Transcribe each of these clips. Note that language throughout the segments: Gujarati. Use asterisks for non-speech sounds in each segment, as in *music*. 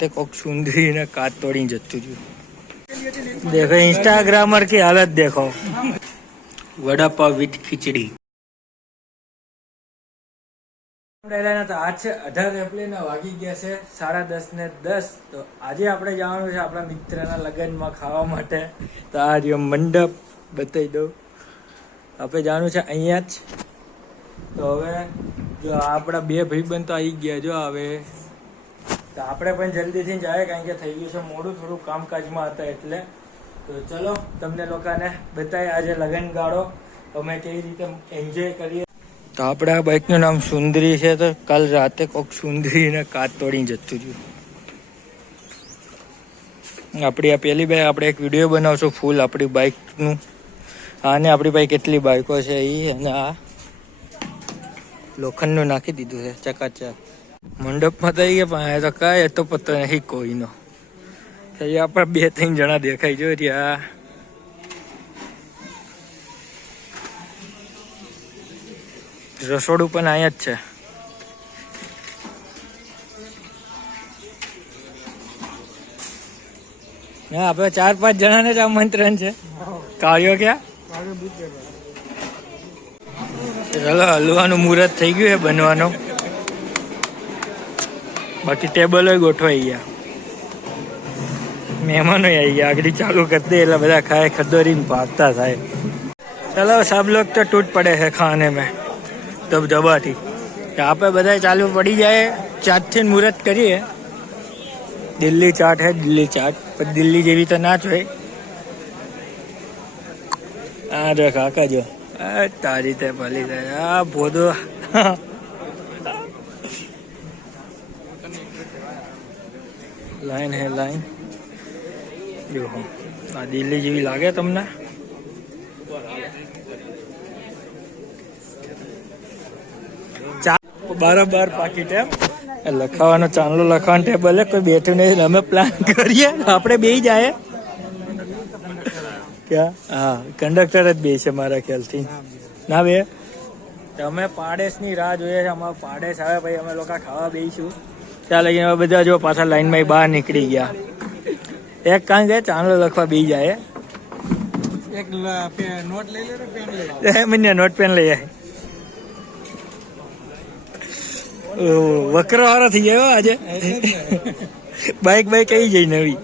તે કોક સુંદરીને કાચ તોડીને જતું રહ્યું. દેખો ઇન્સ્ટાગ્રામર કે હાલત દેખો. વડાપાવ વિથ ખીચડી. આજ છે, અઢાર એપ્રિલના તો આજે આપણે જવાનું છે આપણા મિત્રના લગ્નમાં ખાવા માટે. તો આ મંડપ બતાવી દઉં. આપણે જવાનું છે અહીંયા જ. તો હવે, જો આપણા બે ભાઈબંધ તો આવી ગયા, જો હવે. તો આપણે પણ જલ્દીથી જાય, કારણ કે થઈ ગયું છે મોડું, થોડું કામકાજમાં હતા એટલે. તો ચલો, તમને લોકોને બતાવીએ આજે લગન ગાળો અમે કેવી રીતે એન્જોય કરીએ. તો આપણે આ બાઇકનું નામ સુંદરી છે, તો કાલ રાતે કોક સુંદરીને કાચ તોડી જતું રહ્યું. આપણી આ પહેલી બાઈક આપણે એક વીડિયો બનાવશું, ફૂલ આપણી બાઇકનું આને આપણી પાસે કેટલી બાઇકો છે એ અને આ લોખંડનું નાખી દીધું છે, ચકાચક. મંડપમાં થઈ ગયા પણ આ તો કાંઈ તો પત્તો નહીં કોઈનો આપણે બે ત્રણ જણા દેખાઈ જો રહ્યા. રસોડું પણ અહીંયા જ છે. હા આપણે ચાર પાંચ જણાને જ આમંત્રણ છે. કાળ્યો ક્યાં? હલવાનું મુહૂર્ત થઈ ગયું છે બનવાનો. બાકી ટેબલો ગોઠવાઈ ગયા. મહેમાનો આવી ગયા. આગળ ચાલુ કરી દે એટલે બધા ખાય, ખદોરીને ભાગતા થાય. ચલો સબ લોગ તો તૂટ પડે છે ખાને મેં. તબ દબાથી આપણે બધા ચાલુ પડી જાય. ચાટથી થી મુહૂર્ત કરીએ. દિલ્હી ચાટ હે, દિલ્હી ચાટ. પણ દિલ્હી જેવી તો ના જ હોય. આ જો કાકા જો. તારી તે ભલી આ ભોદો. લાઈન હે લાઈન જો આ દિલ્હી જેવી લાગે તમને? બરાબર પાકીટ એમ લખાવાનો ચાંદલો લખવાનો ટેબલ કોઈ બેઠું નહીં, અમે પ્લાન કરીએ, આપણે બે જાય ક્યાં? હા કંડક્ટર જ બે છે મારા ખ્યાલથી. ના બે? અમે પાડેશની રાહ જોઈએ છે, અમારો પાડેશ આવે ભાઈ અમે લોકો ખાવા બેસીશું ત્યાં લગીને બધા જો પાછા લાઈનમાં બહાર નીકળી ગયા. એક કામ કે ચાંદલો લખવા બી જાય. એક નોટ લઈ લે પેન લઈ *laughs* મને નોટ પેન લઈ ઓહ, વકરો હારો થઈ ગયો આજે. *laughs* બાઈક બાઈક આવી જઈ નવી.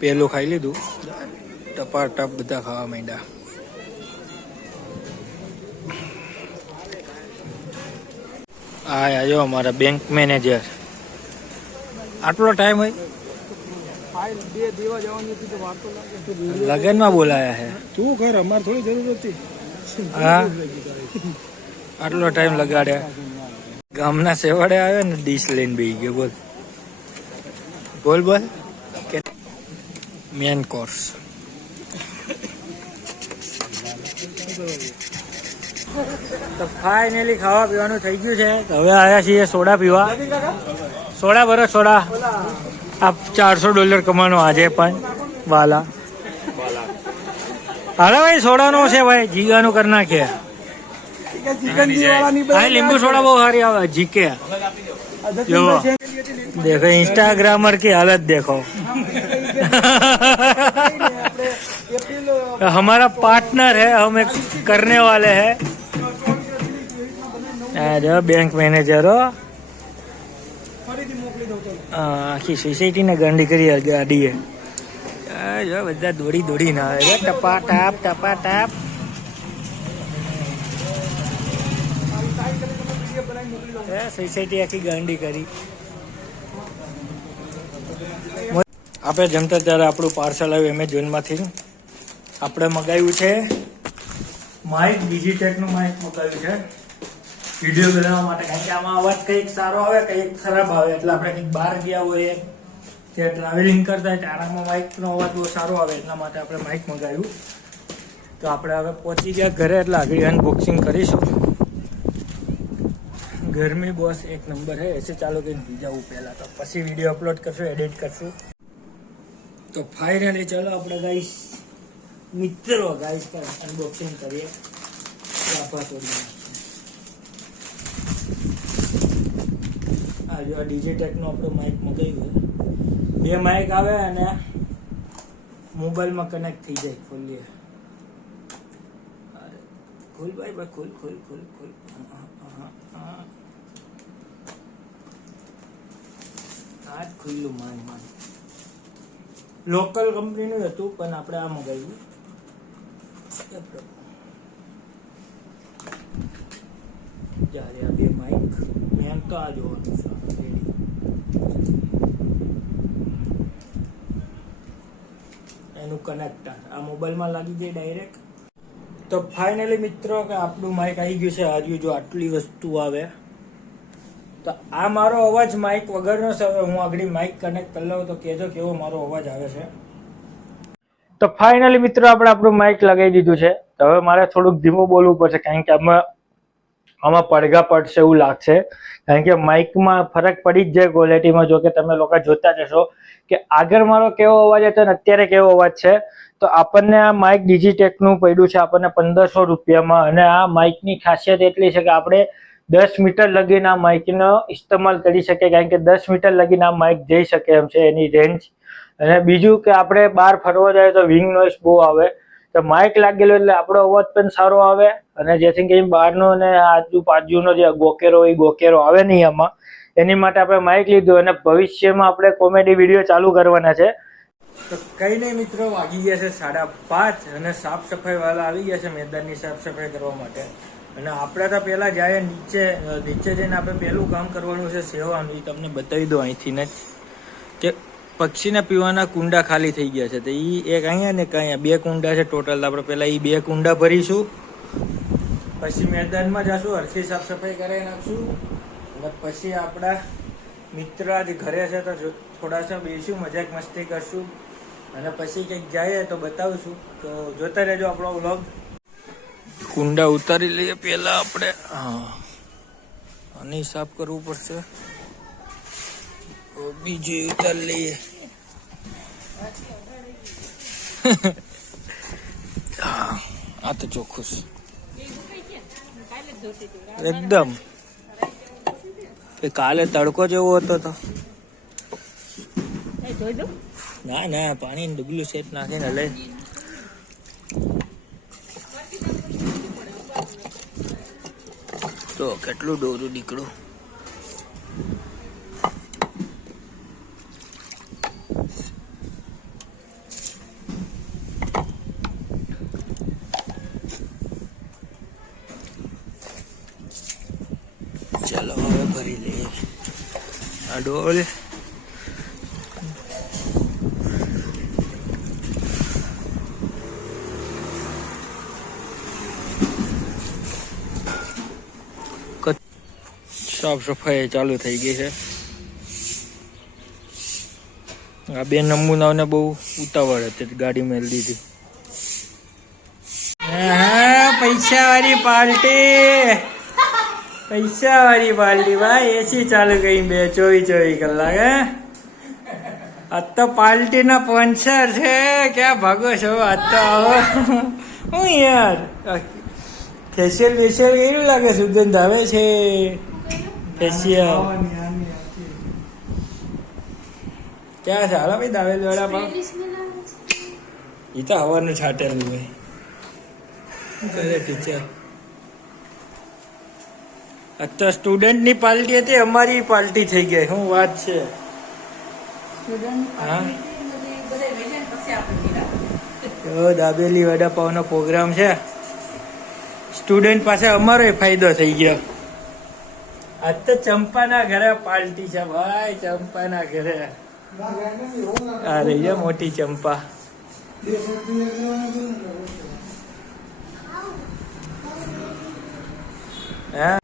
પેલું ખાઈ લીધું? ટપા ટપ બધા ખાવા માંડ્યા. આ આયો અમારા બેંક મેનેજર આટલો ટાઈમ હોય. લગનમાં બોલાયા છે તું કર અમારે થોડી જરૂર હતી. હા? આટલો ટાઈમ લગાડ્યા. ગામના સેવાડે આવે ને ડીશ લઈને બેસી ગયો બોલ. બોલ બોલ. કે મેન કોર્સ તો ફાઇનલી ખાવા પીવાનું થઈ ગયું છે તો હવે આવ્યા છીએ સોડા પીવા સોડા બરો સોડા આ ચારસો ડોલર કમાનો આજે પણ વાલા હાલો ભાઈ સોડાનો છે ભાઈ જીગાનું કરી નાખીએ હા લીંબુ સોડા બહુ સારી આવે જીકે જો देखो इंस्टाग्रामर की हालत देखो *laughs* हमारा पार्टनर है हम एक करने वाले हैं આ બેંક મેનેજર હો. આખી સોસાયટીને ગાંડી કરી ગાડીએ. જો બધા દોડી દોડીને આવે છે. ટપા ટાપ ટપા ટાપ. સોસાયટી આખી ગાંડી કરી. આપણે જમતા ત્યારે આપણું પાર્સલ આવ્યું એમેઝોનમાંથી આપણે મગાવ્યું છે. માઇક ડિજિટેકનું માઇક મગાવ્યું છે. વીડિયો બનાવવા માટે. કારણ કે આમાં અવાજ કંઈક સારો આવે, કંઈક ખરાબ આવે. એટલે આપણે કંઈક બહાર ગયા હોઈએ કે ટ્રાવેલિંગ કરતા હોય આરામમાં માઇકનો અવાજ બહુ સારો આવે, એટલા માટે આપણે માઇક મંગાવ્યું. તો આપણે હવે પહોંચી ગયા ઘરે, એટલે આગળ અનબોક્સિંગ કરીશું. ગરમી બોસ એક નંબર હે, એસે ચાલો કે જવું પહેલાં તો. પછી વીડિયો અપલોડ કરશું એડિટ કરશું. તો ફાઇનલી ચાલો આપણે ગાઈસ મિત્રો ગાઈસ પર અનબોક્સિંગ કરીએ. આપણા તોડી નાખીએ. આ જો આ ડિજિટેકનું આપણું માઇક મગાવ્યું બે માઇક આવે અને મોબાઈલમાં કનેક્ટ થઈ જાય ખોલીએ. ખોલ ભાઈ ભાઈ, ખોલ ખોલ ખોલ ખોલ. જ ખુલ્લું, માન માન. લોકલ કંપનીનું હતું, પણ આપણે આ મગાવ્યું. જ્યારે આ બે માઇક આ જોવાનું છે. એનું કનેક્ટર આ મોબાઈલમાં લાગી જાય ડાયરેક્ટ તો ફાઇનલી મિત્રો કે આપણું માઇક આવી ગયું છે. હાર્યું જો આટલી વસ્તુ આવે. તો આ મારો અવાજ માઇક વગરનો છે. હવે હું આગળ માઇક કનેક્ટ કરી લઉં તો કહેજો કેવો મારો અવાજ આવે છે. તો ફાઇનલી મિત્રો આપણે આપણું માઇક લગાવી દીધું છે. હવે મારે થોડુંક ધીમું બોલવું પડશે કારણ કે આમાં આમાં પડઘા પડશે એવું લાગશે. કારણ કે માઇકમાં ફરક પડી જ જાય ક્વોલિટીમાં જો કે તમે લોકો જોતા જશો કે આગળ મારો કેવો અવાજ હતો ને અત્યારે કેવો અવાજ છે. તો આપણને આ માઇક ડિજિટેકનું પડ્યું છે આપણને પંદરસો રૂપિયામાં. અને આ માઇકની ખાસિયત એટલી છે કે આપણે દસ મીટર લગીને આ માઇકનો ઇસ્તેમાલ કરી શકીએ. કારણ કે દસ મીટર લગીને આ માઇક જઈ શકે એમ છે એની રેન્જ અને બીજું કે આપણે બહાર ફરવા જાય તો વિંગ નોઇસ બહુ આવે. તો માઇક લાગેલો એટલે આપણો અવાજ પણ સારો આવે અને જેથી કરીને બહારનો અને આજુબાજુનો જે ગોકેરો એ ગોકેરો આવે નહીં આમાં. એની માટે આપણે માઇક લીધું અને ભવિષ્યમાં આપણે કોમેડી વીડિયો ચાલુ કરવાના છે. તો કઈ નહીં મિત્રો, વાગી ગયા છે સાડા પાંચ અને સાફ સફાઈ વાળા આવી ગયા છે મેદાનની સાફ સફાઈ કરવા માટે. અને આપણે તો પહેલા જાય નીચે નીચે જઈને આપણે પહેલું કામ કરવાનું છે સેવાનું એ તમને બતાવી દો અહીંથી ને કે પક્ષીને પીવાના કુંડા ખાલી થઈ ગયા છે. તો એ એક અહીંયા ને અહીંયા. બે કુંડા છે ટોટલ આપણે પહેલાં એ બે કુંડા ભરીશું. પછી મેદાનમાં જશું હરખી સાફ સફાઈ કરાવી નાખશું. અને પછી આપણા મિત્ર આજ ઘરે છે તો થોડા સમય બેસીશું, મજાક મસ્તી કરશું. અને પછી કંઈક જઈએ તો બતાવશું. તો જોતા રહેજો આપણો વ્લોગ કુંડા ઉતારી લઈએ પહેલાં આપણે. હા. અને સાફ કરવું પડશે. બીજી તલ્લી આ તો ચોખ્ખું છે. એકદમ. કાલે તડકો જેવો હતો તો. ના ના પાણી ડુબલું સેટ નાખીને લઈ. તો કેટલું દોરું નીકળું ચાલો હવે ભરી લઈએ આ ડોલ સાફ સફાઈ ચાલુ થઈ ગઈ છે. આ બે નમૂનાઓને બહુ ઉતાવળ હતી ગાડી મેળ દીધી પૈસા વાળી પાર્ટી પૈસા વાળી પાર્ટી ભાઈ એસી ચાલુ કરી બે, ચોવીસ ચોવીસ કલાક, હે? આજ તો પાર્ટી ના સ્પોન્સર છે, ક્યાં ભાગો છો? આજ તો આવો. હું યાર ફેશિયલ ફેશિયલ કેવું લાગે સુગંધ આવે છે? ફેશિયલ ક્યાં છે? હાલો ભાઈ, દાવેલ વાળા પણ એ તો હવાનું છાટેલું ભાઈ ટીચર અત્યારે સ્ટુડન્ટની પાર્ટી હતી અમારી પાર્ટી થઈ ગઈ શું વાત છે? હા? તો દાબેલી વડાપાવનો પ્રોગ્રામ છે. સ્ટુડન્ટ પાસે અમારો ફાયદો થઈ ગયો. આજ તો ચંપાના ઘરે પાર્ટી છે ભાઈ ચંપાના ઘરે. આ રહી છે મોટી ચંપા. હા?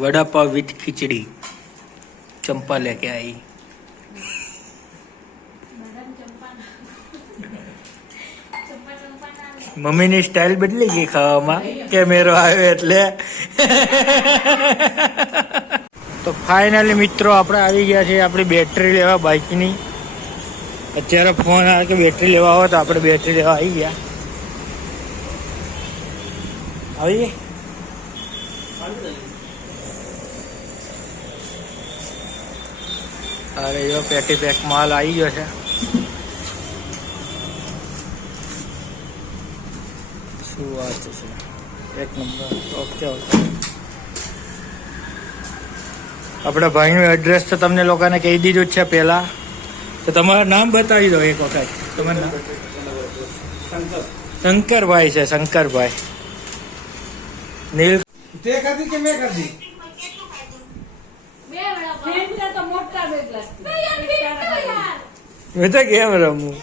વડાપાવ વિથ ખીચડી. ચંપા લે લેકે આવી મમ્મીની સ્ટાઇલ બદલી ગઈ ખાવામાં. કેમેરો આવ્યો એટલે. તો ફાઇનલી મિત્રો આપણે આવી ગયા છે આપણી બેટરી લેવા બાઇકની અત્યારે ફોન આવે કે બેટરી લેવા હોય તો આપણે બેટરી લેવા આવી ગયા. આવી ગઈ અરે જો પેટી પેક માલ આવી ગયો છે. શું વાત છે એક નંબર, ઓકે ઓકે. આપણા ભાઈનું એડ્રેસ તો તમને લોકોને કહી દીધું જ છે પહેલા. તો તમારું નામ બતાવી દો એક વખત. તમારું નામ? શંકરભાઈ છે, શંકરભાઈ. નીલ તે કરી કે મેં ખાધી બે વડાપાવ. તો મોટા બે ગ્લાસ મેં કેમ રમું